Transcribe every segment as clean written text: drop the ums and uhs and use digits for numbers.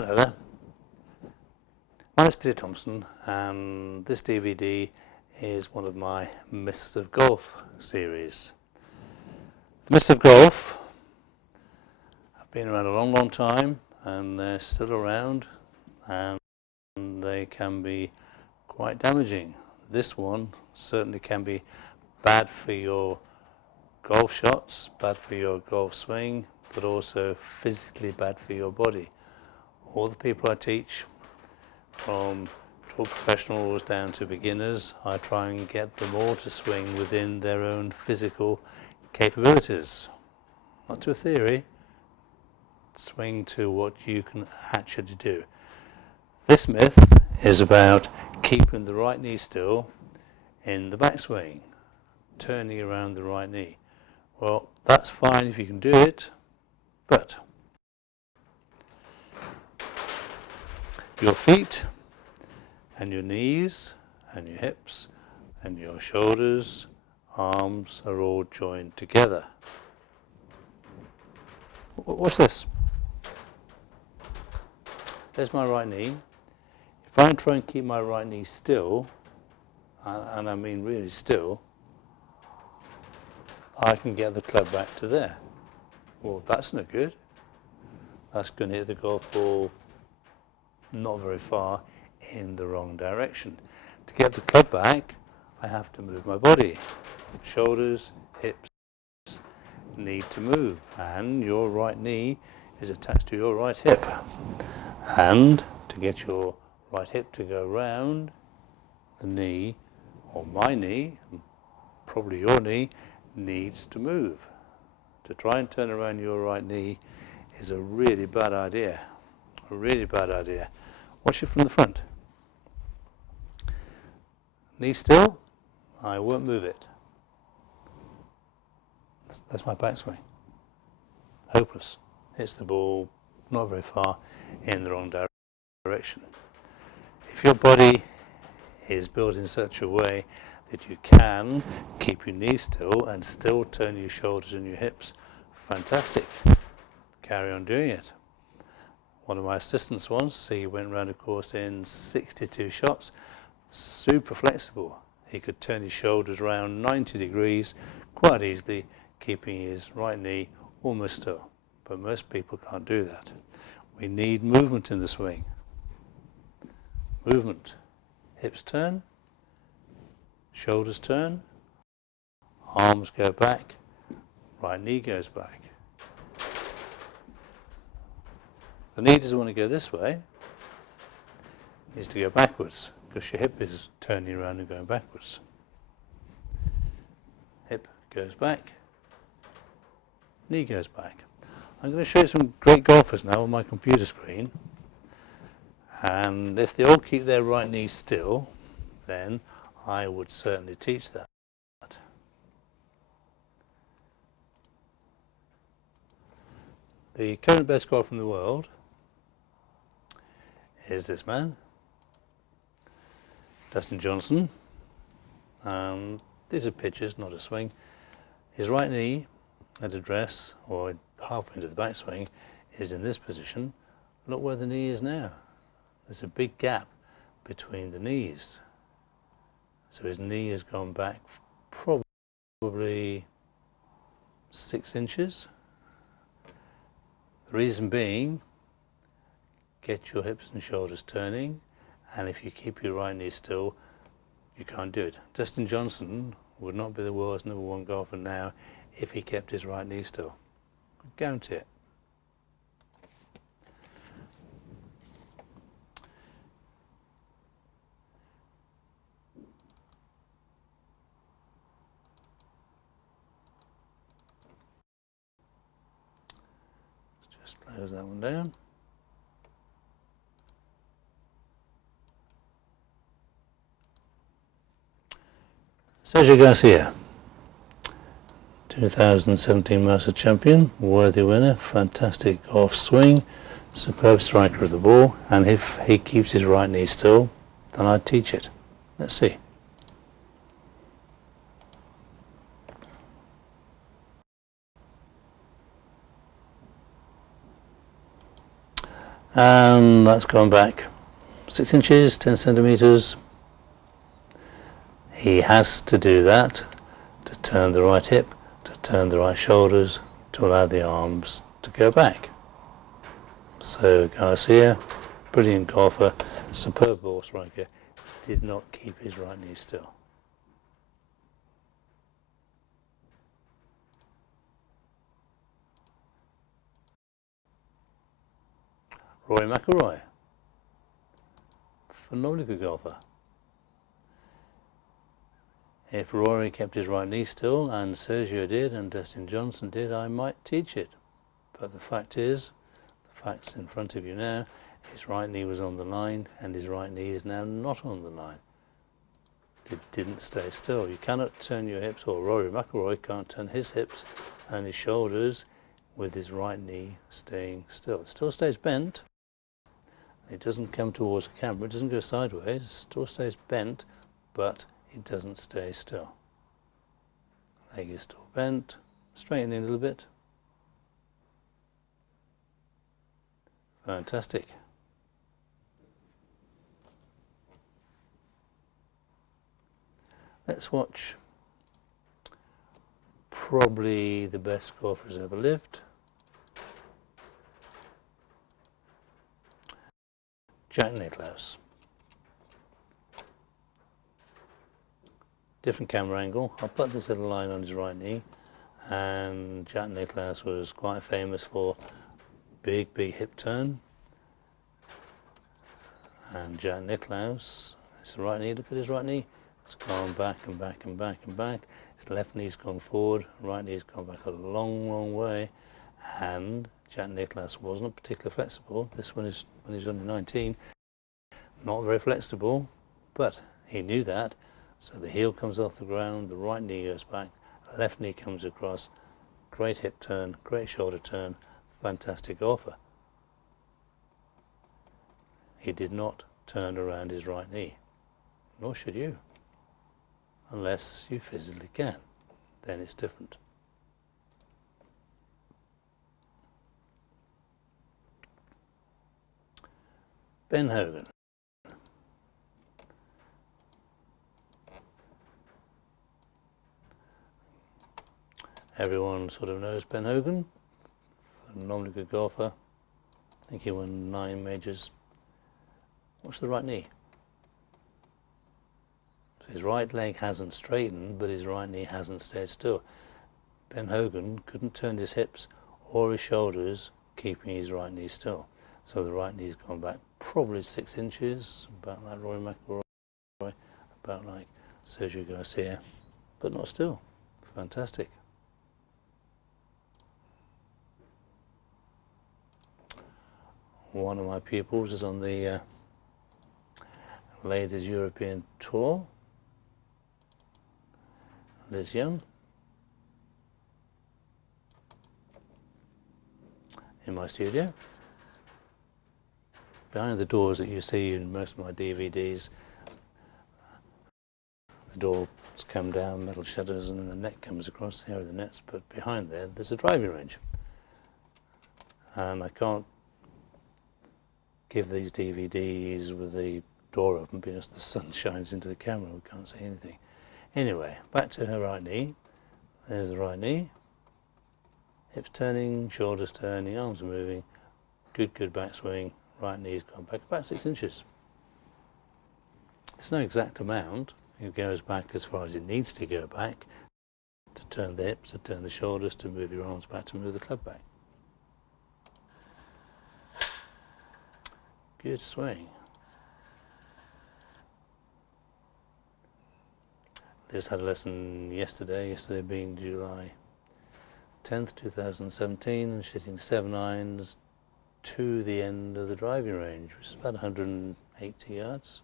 Hello there, my name is Peter Thompson and this DVD is one of my Mists of Golf series. The Mists of Golf have been around a long time and they're still around and they can be quite damaging. This one certainly can be bad for your golf shots, bad for your golf swing, but also physically bad for your body. All the people I teach, from tour professionals down to beginners, I try and get them all to swing within their own physical capabilities. Not to a theory, swing to what you can actually do. This myth is about keeping the right knee still in the backswing, turning around the right knee. Well, that's fine if you can do it, but your feet and your knees and your hips and your shoulders, arms are all joined together. Watch this. There's my right knee. If I try and keep my right knee still, and I mean really still, I can get the club back to there. Well, that's no good. That's going to hit the golf ball not very far in the wrong direction. To get the club back, I have to move my body. Shoulders, hips need to move, and your right knee is attached to your right hip. And to get your right hip to go round, the knee, or my knee, probably your knee, needs to move. To try and turn around your right knee is a really bad idea. A really bad idea. Watch it from the front. Knee still, I won't move it. That's my backswing. Hopeless. Hits the ball not very far in the wrong direction. If your body is built in such a way that you can keep your knee still and still turn your shoulders and your hips, fantastic. Carry on doing it. One of my assistants once, he went round a course in 62 shots, super flexible. He could turn his shoulders around 90 degrees quite easily, keeping his right knee almost still. But most people can't do that. We need movement in the swing. Movement. Hips turn, shoulders turn, arms go back, right knee goes back. The knee doesn't want to go this way, it needs to go backwards because your hip is turning around and going backwards. Hip goes back, knee goes back. I'm going to show you some great golfers now on my computer screen, and if they all keep their right knee still, then I would certainly teach that. The current best golfer in the world is this man, Dustin Johnson. These are pitches, not a swing. His right knee at address, or halfway into the backswing, is in this position. Look where the knee is now. There's a big gap between the knees. So his knee has gone back probably 6 inches. The reason being, get your hips and shoulders turning, and if you keep your right knee still, you can't do it. Dustin Johnson would not be the world's #1 golfer now if he kept his right knee still. I guarantee it. Just close that one down. Sergio Garcia, 2017 Masters champion, worthy winner, fantastic golf swing, superb striker of the ball, and if he keeps his right knee still, then I'd teach it. Let's see. and that's gone back 6 inches, 10 centimeters. He has to do that to turn the right hip, to turn the right shoulders, to allow the arms to go back. So Garcia, brilliant golfer, superb ball striker, did not keep his right knee still. Rory McIlroy, phenomenally good golfer. If Rory kept his right knee still, and Sergio did, and Dustin Johnson did, I might teach it. But the fact is, the fact's in front of you now, his right knee was on the line, and his right knee is now not on the line. It didn't stay still. You cannot turn your hips, or Rory McIlroy can't turn his hips and his shoulders with his right knee staying still. It still stays bent. It doesn't come towards the camera, it doesn't go sideways, it still stays bent, but it doesn't stay still. Leg is still bent, straighten in a little bit. Fantastic. Let's watch probably the best golfer who's ever lived. Jack Nicklaus. Different camera angle. I'll put this little line on his right knee, and Jack Nicklaus was quite famous for big hip turn. And Jack Nicklaus, it's the right knee, look at his right knee, it's gone back and back and back and back. His left knee's gone forward, right knee's gone back a long way, and Jack Nicklaus wasn't particularly flexible. This one is when he was only 19, not very flexible, but he knew that. So the heel comes off the ground, the right knee goes back, left knee comes across, great hip turn, great shoulder turn, fantastic golfer. He did not turn around his right knee, nor should you, unless you physically can, then it's different. Ben Hogan. Everyone sort of knows Ben Hogan, phenomenally good golfer. I think he won 9 majors. Watch the right knee. His right leg hasn't straightened, but his right knee hasn't stayed still. Ben Hogan couldn't turn his hips or his shoulders, keeping his right knee still. So the right knee's gone back probably 6 inches, about like Rory McIlroy, about like Sergio Garcia, but not still. Fantastic. One of my pupils is on the Ladies European Tour, Liz Young, in my studio. Behind the doors that you see in most of my DVDs, the doors come down, metal shutters, and then the net comes across. Here are the nets, but behind there's a driving range. And I can't give these DVDs with the door open because the sun shines into the camera, we can't see anything. Anyway, back to her right knee. There's the right knee. Hips turning, shoulders turning, arms moving. Good backswing. Right knee's gone back about 6 inches. There's no exact amount. It goes back as far as it needs to go back to turn the hips, to turn the shoulders, to move your arms back, to move the club back. Good swing. Liz had a lesson yesterday being July 10th, 2017, and she's hitting 7 irons to the end of the driving range, which is about 180 yards.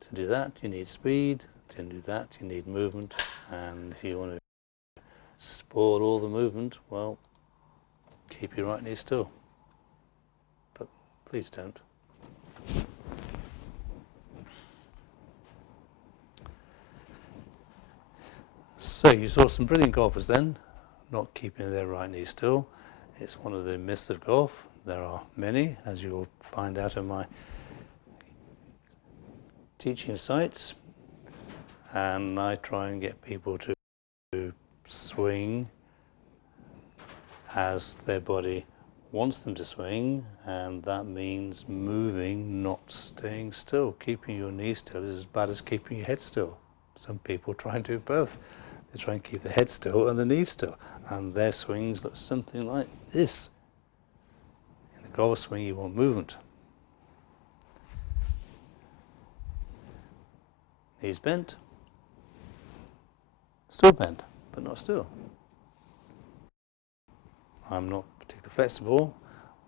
To do that, you need speed. To do that, you need movement. And if you want to spoil all the movement, well, keep your right knee still. But please don't. So you saw some brilliant golfers then, not keeping their right knee still. It's one of the myths of golf. There are many, as you'll find out in my teaching sites, and I try and get people to swing as their body wants them to swing, and that means moving, not staying still. Keeping your knees still is as bad as keeping your head still. Some people try and do both. They try and keep the head still and the knees still, and their swings look something like this. In the golf swing, you want movement. Knees bent, still bent, but not still. I'm not particularly flexible.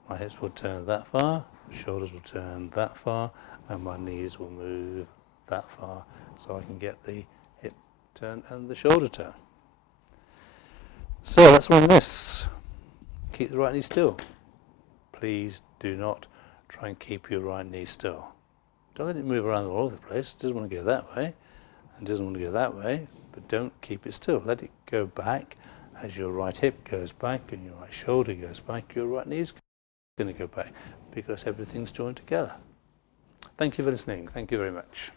My hips will turn that far, shoulders will turn that far, and my knees will move that far, so I can get the hip turn and the shoulder turn. So that's one of the myths. Keep the right knee still. Please do not try and keep your right knee still. Don't let it move around all over the place. It doesn't want to go that way, and doesn't want to go that way, but don't keep it still. Let it go back. As your right hip goes back and your right shoulder goes back, your right knee is going to go back, because everything's joined together. Thank you for listening. Thank you very much.